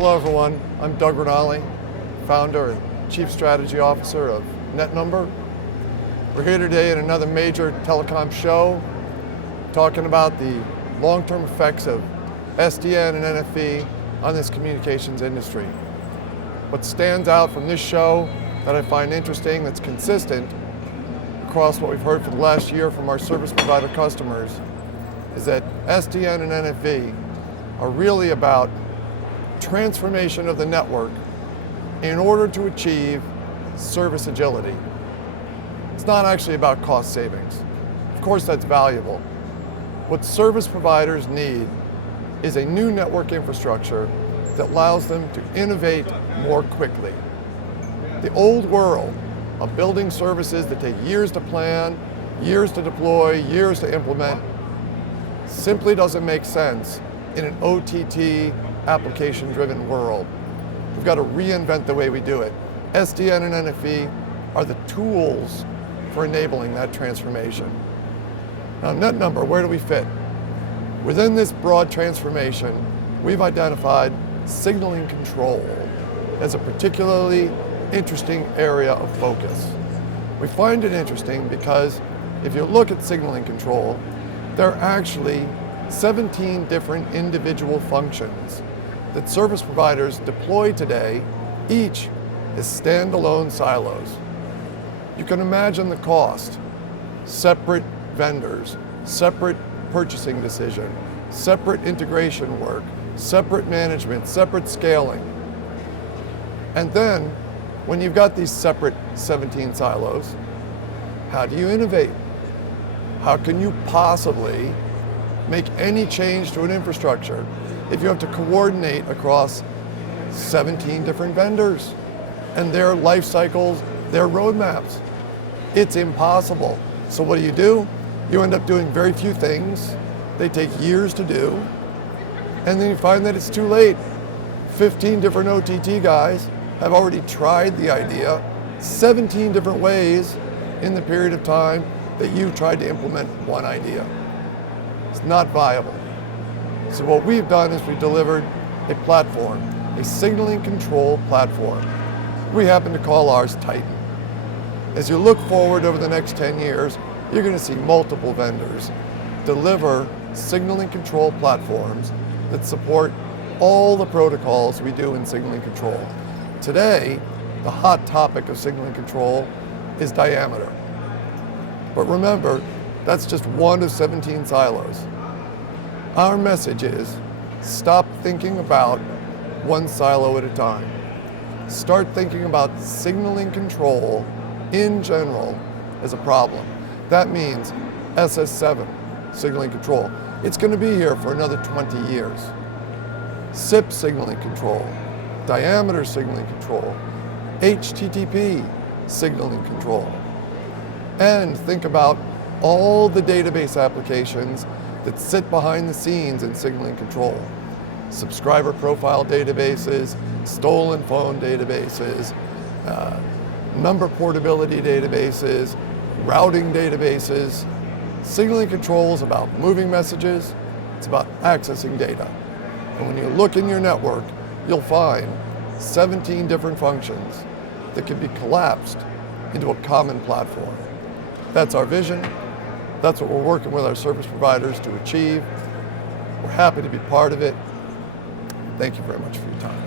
Hello everyone, I'm Doug Ranalli, founder and Chief Strategy Officer of NetNumber. We're here today at another major telecom show talking about the long-term effects of SDN and NFV on this communications industry. What stands out from this show that I find interesting, that's consistent across what we've heard for the last year from our service provider customers, is that SDN and NFV are really about transformation of the network in order to achieve service agility. It's not actually about cost savings. Of course, that's valuable. What service providers need is a new network infrastructure that allows them to innovate more quickly. The old world of building services that take years to plan, years to deploy, years to implement, simply doesn't make sense in an OTT application-driven world. We've got to reinvent the way we do it. SDN and NFV are the tools for enabling that transformation. Now, NetNumber, where do we fit? Within this broad transformation, we've identified signaling control as a particularly interesting area of focus. We find it interesting because if you look at signaling control, there are actually 17 different individual functions that service providers deploy today, each as standalone silos. You can imagine the cost. Separate vendors, separate purchasing decision, separate integration work, separate management, separate scaling. And then, when you've got these separate 17 silos, how do you innovate? How can you possibly make any change to an infrastructure if you have to coordinate across 17 different vendors and their life cycles, their roadmaps? It's impossible. So what do? You end up doing very few things. They take years to do. And then you find that it's too late. 15 different OTT guys have already tried the idea 17 different ways in the period of time that you tried to implement one idea. It's not viable. So what we've done is we've delivered a platform, a signaling control platform. We happen to call ours Titan. As you look forward over the next 10 years, you're going to see multiple vendors deliver signaling control platforms that support all the protocols we do in signaling control. Today, the hot topic of signaling control is diameter. But remember, that's just one of 17 silos. Our message is, stop thinking about one silo at a time. Start thinking about signaling control in general as a problem. That means SS7, signaling control. It's going to be here for another 20 years. SIP signaling control, diameter signaling control, HTTP signaling control. And think about all the database applications that sit behind the scenes in signaling control. Subscriber profile databases, stolen phone databases, number portability databases, routing databases. Signaling control is about moving messages, it's about accessing data. And when you look in your network, you'll find 17 different functions that can be collapsed into a common platform. That's our vision. That's what we're working with our service providers to achieve. We're happy to be part of it. Thank you very much for your time.